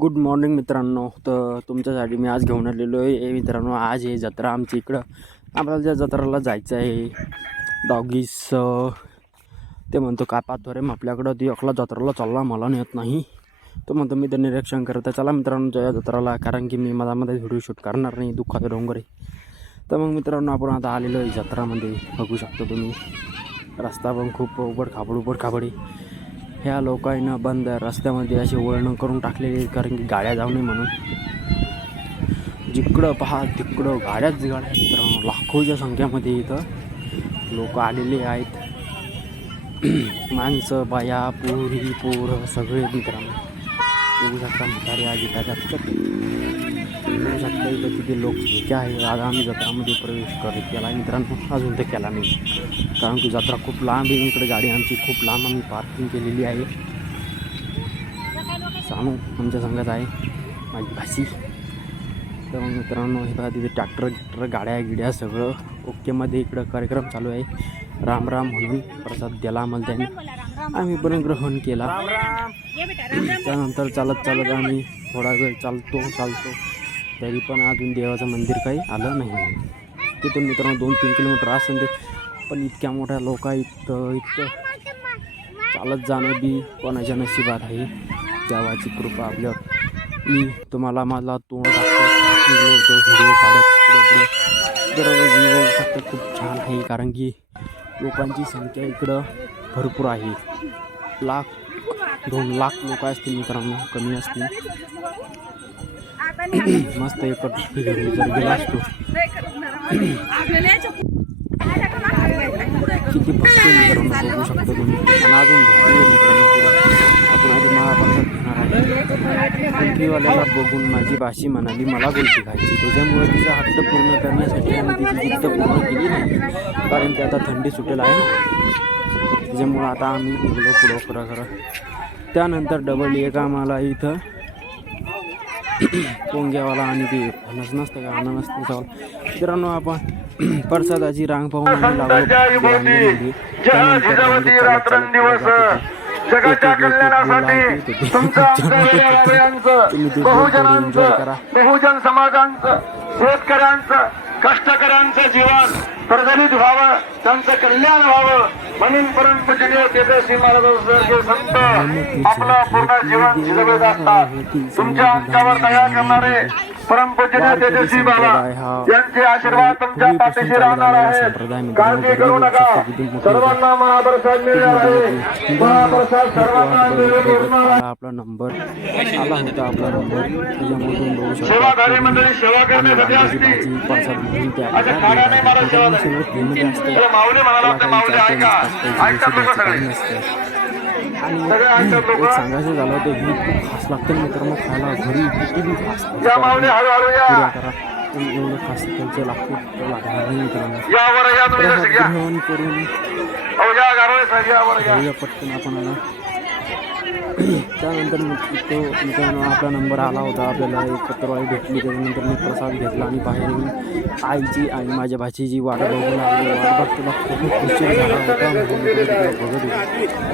Good morning मित्रांनो. तर तुमच्यासाठी मी आज घेऊन आलेलो आहे मित्रांनो. आज आहे जत्रा आमच्या इकडं. आपल्याला ज्या जत्राला जायचं आहे डॉगीस ते म्हणतो काय पाहतो रे मग आपल्याकडं ती अकला जत्राला चालला मला नेत नाही. तो म्हणतो मी तर निरीक्षण करत आहे. चला मित्रांनो या जत्राला, कारण की मी मधामध्ये व्हिडिओ शूट करणार नाही, दुःखाचं डोंगर आहे. तर मग मित्रांनो आपण आता आलेलो आहे जत्रामध्ये. बघू शकतो तुम्ही रस्ता पण खूप उबड खाबड आहे. ह्या लोकांना बंद रस्त्यामध्ये असे वळणं करून टाकलेले, कारण की गाड्या जाऊ नये म्हणून. जिकडं पहा तिकडं गाड्याच गाड्या मित्रांनो, लाखोच्या संख्येमध्ये इथं लोक आलेले आहेत. माणसं, बाया, पोरं सगळे मित्रांनो. बघू शकता म्हातारे आजी त्याच्यात बघू शकता इथं किती लोकसंख्या आहे. आज आम्ही जत्रामध्ये प्रवेश केला मित्रांनो. अजून ते केला नाही, कारण की जत्रा खूप लांब आहे. इकडे गाडी आमची खूप लांब आम्ही पार्किंग केलेली आहे. सानू आमच्या संघात आहे, माझी भाषी. तर मग मित्रांनो हे बघा तिथे ट्रॅक्टर गाड्या गिड्या सगळं ओकेमध्ये इकडं कार्यक्रम चालू आहे. राम राम म्हणून प्रसाद दिला आम्हाला त्यांनी, आम्ही पण ग्रहण केला. त्यानंतर चालत आम्ही थोडा वेळ चालतो तरी पण अजून देवाचं मंदिर काही आलं नाही. तिथून मित्रांनो 2-3 किलोमीटर असेल ते, पण इतक्या मोठ्या लोक इतकं चालत जाणं बी कोणाच्या नशिबात आहे. देवाची कृपा आपल्यावर. मी तुम्हाला माझा तोंड दाखवतो व्हिडिओ काढत बघू शकता. खूप छान आहे, कारण की लोकांची संख्या इकडं भरपूर आहे. 1-2 लाख लोक असतील मित्रांनो, कमी असतील. मस्त एकत्र जर गेला असतो किती बसतो मित्रांनो, बघू शकतो तुम्ही. आणि अजून आपण आधी महाप्रसाद घेणार आहे. कंट्रीवाल्याला बघून माझी भाषी म्हणाली मला गोष्टी खायची, त्याच्यामुळे तिचा हट्ट पूर्ण करण्यासाठी आम्ही तिची जिद्द पूर्ण केली नाही, कारण की आता थंडी सुटेल आहे ना. त्याच्यामुळं आता आम्ही निघलो पुढं खरं. त्यानंतर डबल एक आम्हाला इथं पोंग्यावाला आणि ते फणस नसतं का अननस नसतं मित्रांनो. आपण प्रसादाची रांग पाहून आम्ही लागलो. जगाच्या कल्याणासाठी बहुजन समाजांचं, शेतकऱ्यांचं, कष्टकऱ्यांचं जीवन प्रज्वलित व्हावं, त्यांचं कल्याण व्हावं म्हणून परमपूजनीय तेजस्वी महाराजांसारखे संत आपलं पूर्ण जीवन झिजवत असतात. तुमच्या अंगावर दया करणारे परमपूजनीय तेजस्वी बाबा यांचे आशीर्वाद तुमच्या पाठीशी राहणार आहेत. काळजी करू नका, सर्वांना महाप्रसाद मिळणार आहे. महाप्रसाद सर्वांना मिळणार आहे. आपला नंबर आला होता, आपला नंबर त्याच्यामधून बघू शकतो. सेवाधारी मंडळी सेवा करण्यासाठी असते. प्रसाद घेऊन त्या अच्छा खाना नाही मला सेवा असते. माऊली म्हणाला तर माऊली ऐका ऐकतात लोक सगळे आणि एक सांगायचं झालं तर ही खूप खास लागते मित्रांनो खायला. घरी किती खास करा एवढं खास त्यांचं लागते तर लागणार नाही मित्रांनो. ग्रहण करून पटकन आपण त्यानंतर तो मित्रांनो आपला नंबर आला होता. आपल्याला एकत्रवाळी भेटली. त्याच्यानंतर मी प्रसाद घेतला आणि बाहेर येऊन आईची आणि माझ्या भाचीची वाट बघू लागली. बघतो खूप उशीर झाला होता. बघत होती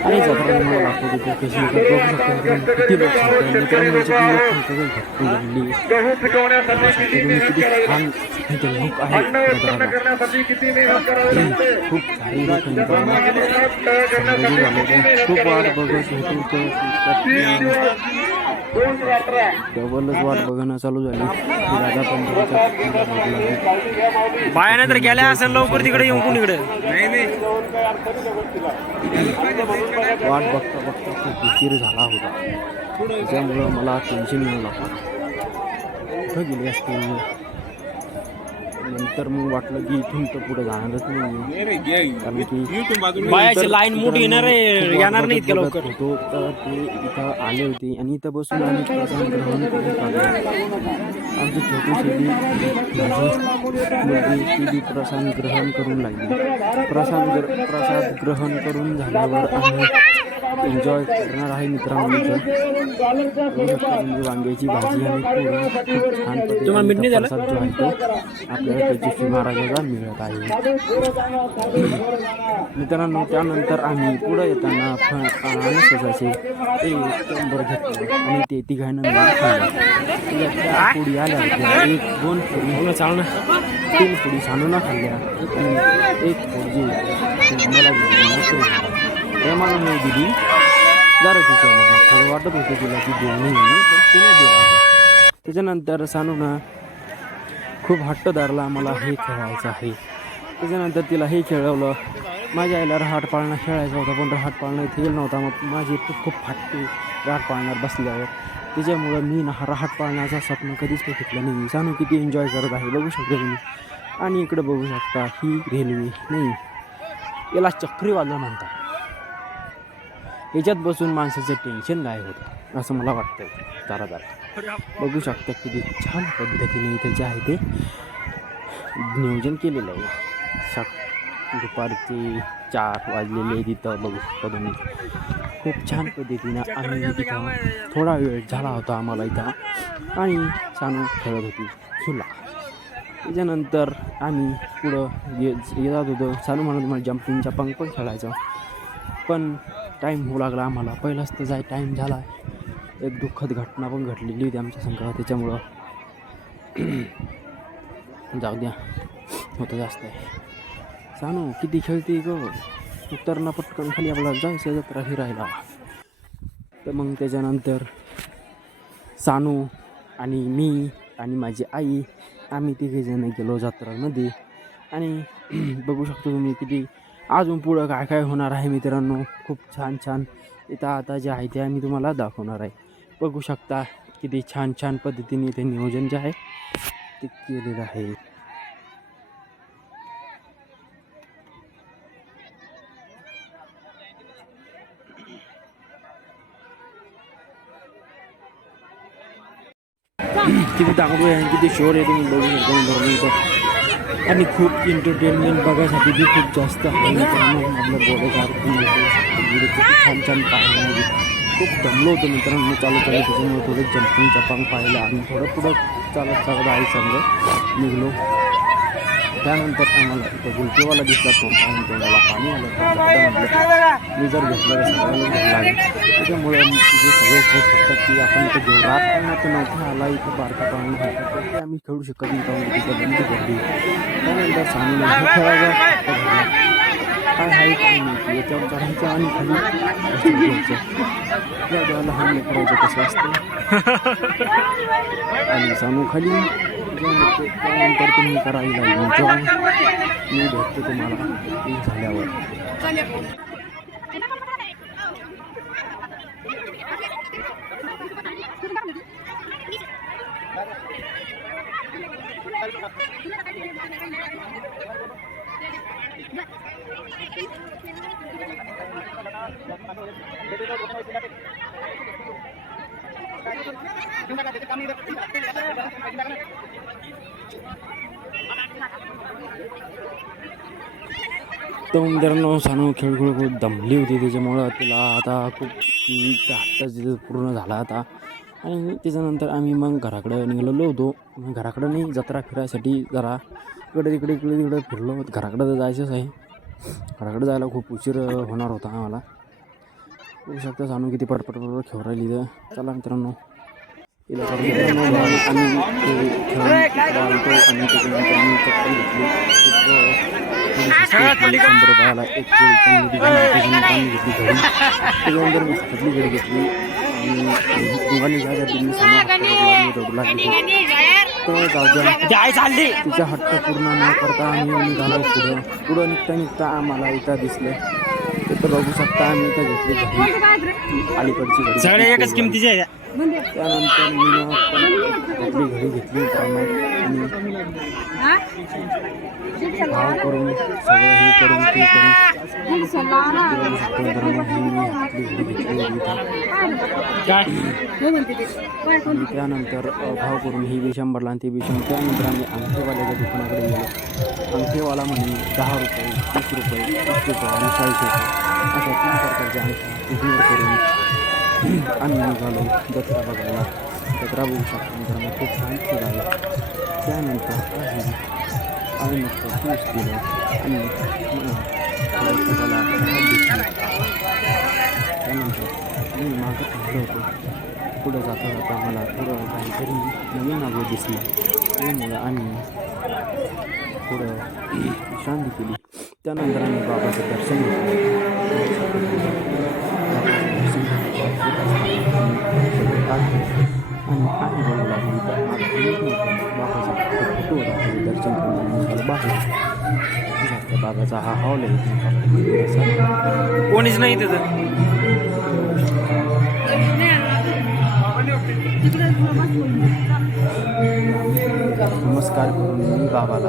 आणि जत्रा मला लागतो तिथे कशी बघू शकतो किती लोकसंख्या मित्रांनो. किती छान इथे लोक आहेत जत्राला. खूप सारी लोक खूप वाट बघत होतो. डबलच वाट बघणं चालू झाली. दादा पण बायाने तर गेल्या असेल लवकर तिकडे येऊन कोण इकडे वाट बघता खूप उशीर झाला होता. त्याच्यामुळं मला टेन्शन येऊ लागलं, कुठं गेली असते. नंतर मग वाटलं की इथून तर पुढे जाणारच नाही, कारण की बायाची लाईन मोठी येणार नाही इतक्या लवकर होतो. तर ते इथं आले होते आणि इथं बसून आम्ही प्रसाद ग्रहण करून आमची छोटीशी मुलगी प्रसाद ग्रहण करून लागली. प्रसाद ग्रहण करून झाल्यावर आम्ही एन्जॉय करणार आहे मित्रांनो. इथं बघू शकता तुम्ही वांग्याची भाजी आणि पूर्ण खूप छान पद्धतीने प्रसाद जो आहे तो आपल्याला तेजस्वी महाराजाचा मिळत आहे मित्रांनो. त्यानंतर आम्ही पुढे येताना अनसोसाचे एक नंबर घेतलं आणि ते तिघांना त्या पुडी आल्या होत्या. 1-2 पुडी चालणं 3 पुडी सानूना खाल्ल्या आणि 1 पुडी मला मला नाही दिली. जरा तिच्या मला थोडं वाटत होतं तिला की देऊ नाही म्हणून, पण तिने दिला. त्याच्यानंतर सानूना खूप हट्ट धरला मला हे खेळायचं आहे. त्याच्यानंतर तिला हे खेळवलं. माझ्या आईला रहाट पाळणा खेळायचा होता पण रहाट पाळणा इथे गेला नव्हता. मग माझी खूप फाटते रहाट पाळण्यावर बसल्यावर. त्याच्यामुळं मी ना रहाट पाळण्याचं स्वप्न कधीच बघितलं नाही. सानू किती एन्जॉय करत आहे बघू शकता तुम्ही. आणि इकडं बघू शकता ही रेल्वे नाही, याला चक्रीवादळ म्हणतात. याच्यात बसून माणसाचं टेन्शन गायब होतं असं मला वाटतं. जरा बघू शकता किती छान पद्धतीने इथं जे आहे ते नियोजन केलेलं आहे. दुपारचे 4 वाजलेले तिथं बघू शकता तुम्ही. खूप छान पद्धतीनं आम्ही तिथं थोडा वेळ झाला होता आम्हाला इथं आणि सानू खेळत होती झुला. त्याच्यानंतर आम्ही पुढं येत होतो. सानू म्हणत मला जम्पिंगचा पंख पण खेळायचं पण टाईम होऊ लागला आम्हाला. पहिलाच तर जाय टाईम झाला. एक दुःखद घटना पण घडलेली होती आमच्या संघ. त्याच्यामुळं जाऊ द्या होतं जास्त आहे. सानू किती खेळते ग, उतरणं पटकन खाली आपल्याला जायचं जत्रा फिरायला. तर मग त्याच्यानंतर सानू आणि मी आणि माझी आई आम्ही तिघेजण गेलो जत्रामध्ये. आणि बघू शकतो तुम्ही किती अजून पुढं काय काय होणार आहे मित्रांनो. खूप छान छान इथं आता जे आहे ते आम्ही तुम्हाला दाखवणार आहे. बघू शकता किती छान छान पद्धतीने इथे नियोजन जे आहे ते केलेलं आहे. किती दाखवतो आहे किती शोर आहे तुम्ही बघू शकता. आणि खूप एंटरटेनमेंट बघायसाठी बी खूप जास्त आहे मित्रांनो. आपलं बोलायचं खूप छान छान पाहायला खूप दमलो होतो मित्रांनो चालू त्याच्यामुळे थोडं जम्पिंगचा पंख पाहिला आणि थोडं पुढं चालत आई संग निघलो. त्यानंतर आम्हाला इथं गुलकेवाला दिसला तो आणि तोंडाला पाणी आलं. मी जर घेतलं तर सगळ्याला लागेल. त्याच्यामुळे जे सगळे खेळ शकतात की आपण इथं घेऊ. रात पाळणं नव्हतं आला इथं बारका पाळणं होतं ते आम्ही खेळू शकत नाही कारण तिथं बंदी करली. त्यानंतर सामने हे खेळायचं काय आहे काही नाही याच्यावर चढायचं आणि खाली घ्यायचं. या देवाला हानी करायचं कसं असतं आणि सानू खाली. त्यानंतर तुम्ही करायला एन्जॉय मी भेटतो तुम्हाला ते झाल्यावर. तर मित्रांनो सानू खेळ खूप दमली होती त्याच्यामुळं तिला आता खूप हट्टा पूर्ण झाला आता. आणि त्याच्यानंतर आम्ही मग घराकडं निघालेलो होतो. घराकडं नाही जत्रा फिरायसाठी जरा इकडे तिकडे फिरलो. घराकडं तर जायचंच आहे. घराकडे जायला खूप उशीर होणार होता आम्हाला. बघू शकता सानू किती पटपट खेळू राहिली. तर चला मित्रांनो तिला आम्ही ते खेळून आलतो आणि त्याच्यानंतर मी चप्पल घेतली. 100 रुपयाला एक आम्ही घेतली घरी. त्याच्यानंतर मी सगळीकडे घेतली आणि दोघांनी काय करते मी रडू लागली. तर जाऊ तिचा हट्ट पूर्ण न करता आम्ही निघालो पुढं निघता आम्हाला इथं दिसलं. तर बघू शकता आम्ही इथं घेतली घरी अलीकडची घरी. सगळे एकच किमतीचे आहे. त्यानंतर मी आपली घडी घेतली मित्रांनो आणि भाव करून सगळं हे करून ते करून मित्रांनो ही मी आपली घडी घेतली आणि त्यानंतर भाव करून ही बी 100ला आणि ती बी 100. त्यानंतर आम्ही अंगठेवाल्याच्या दुकानाकडे गेलो. अंगठेवाला म्हणे 10 रुपये 30 रुपये 30 रुपये आणि 40 रुपये अशा 3 प्रकारच्या अंगठ्या करून आम्ही निघालो जत्रा बघायला. जत्रा बघू शकतो मित्रांनो खूप छान खेळ आहे. त्यानंतर आम्ही मस्त ज्यूस दिलं आणि त्यानंतर मी मागं थांबलो होतो. पुढं जाता जाता मला थोडं काहीतरी नवीन आगो दिसलं. त्यामुळे आम्ही थोडं विश्रांती केली. त्यानंतर आम्ही बाबाचं दर्शन घेतलं. आणि आम्ही जाऊ लागली तर बाबाचा फोटो होता दर्शन करून बाहेर बाबाचा हा हॉल आहे. कोणीच नाही तिथं. नमस्कार करून मी बाबाला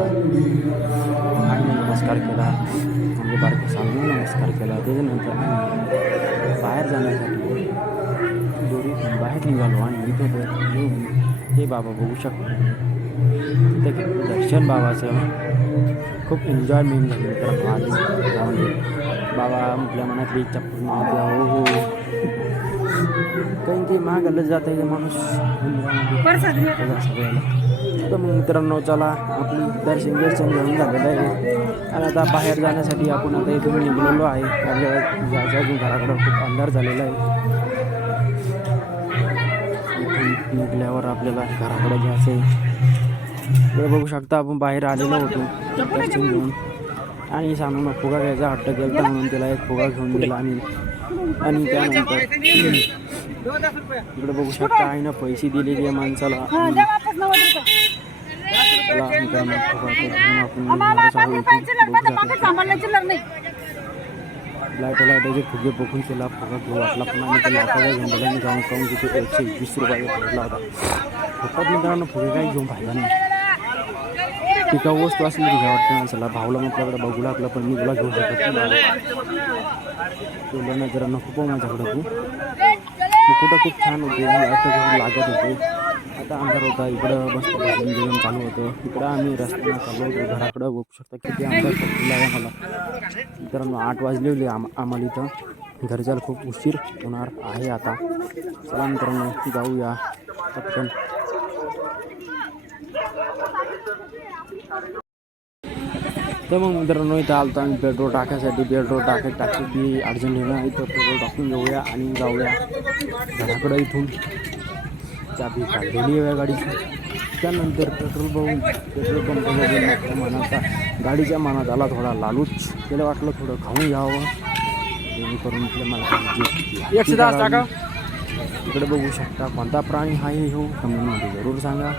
आईने नमस्कार केला म्हणजे बारके सांगून नमस्कार केला. त्याच्यानंतर आम्ही बाहेर जाण्यासाठी दोरीतून बाहेर निघालो आणि इथं येऊन हे बाबा बघू शकतो. तिथं दर्शन बाबाचं खूप एन्जॉयमेंट झाली. तर आज त्यामध्ये बाबा म्हटल्या मनातली इच्छा पूर्ण होत्या. हो काही ते मागायला जात आहे माणूस सगळ्याला. तर मग मित्रांनो चला आपली दर्शन घेऊन झालेलं आहे आणि आता बाहेर जाण्यासाठी आपण आता इथून निघलेलो आहे. जायचं अजून घराकडं खूप अंधार झालेला आहे. इथून निघल्यावर आपल्याला घराकडं जायचं आहे. इकडे बघू शकता आपण बाहेर आलेलो होतो दर्शन घेऊन आणि सानून फुगा घ्यायचा हट्ट केला म्हणून त्याला एक फुगा घेऊन दिला आणि त्यानंतर इकडे बघू शकता आईनं पैसे दिलेली आहे माणसाला. लाईटाचे फुगे बघून त्याला फुगा घेऊ वाटला पण आम्ही त्याला हाताला घेऊन दिला आणि जाऊन खाऊन तिथे 120 रुपयाचा भेटला होता. फुकट मित्रांनो फुगे काही घेऊन पाहिला नाही. टिकाऊ वस्तू असली तरी घ्या वाटतं माणसाला. भावला म्हटल्याकडे बघू लागलं पण मी तुला घेऊ शकत नाही. तुला नाही जरा नको पाहू माझ्याकडं तू कुठं खूप छान होते असं घेऊन लागत होते. आता अंधार होता. इकडं मस्त जेवण चालू होतं. इकडं आम्ही रस्त्यानं चालू होतो घराकडं. बघू शकता किती अंधार पडलेला आहे मला. मित्रांनो 8 वाजलेले आम्हाला इथं घरी जायला खूप उशीर होणार आहे. आता चला मित्रांनो जाऊया पटकन. तर मग मित्रांनो इथं आलतो आम्ही पेट्रोल टाकायसाठी. पेट्रोल टाकी अर्जंट येणं इथं पेट्रोल टाकून घेऊया आणि जाऊया घराकडं. इथून चाबी काढलेली आहे गाडीची. त्यानंतर पेट्रोल पंप बघून मनाचा गाडीच्या मनात आला थोडा लालूच. त्याला वाटलं थोडं खाऊन घ्यावं जेणेकरून मला 110 टाका. इकडे बघू शकता कोणता प्राणी आहे हो कमेंटमध्ये जरूर सांगा.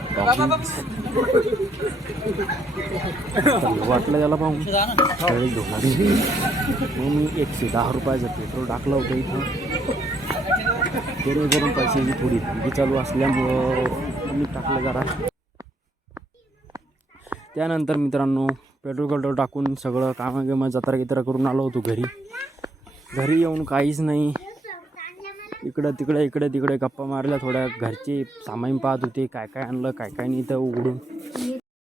वाटलं त्याला पाहून सगळे घेऊन मग मी 110 रुपयाचं पेट्रोल टाकलं होतं इथं. जेणेकरून पैशाची थोडी थंडी चालू असल्यामुळं मी टाकलं जरा. त्यानंतर मित्रांनो पेट्रोल टाकून सगळं कामं जत्रा करून आलो होतो घरी येऊन काहीच नाही. इकडं तिकडे गप्पा मारल्या थोड्या. घरचे सामान पाहत होते काय काय आणलं काय काय नाही तर उघडून.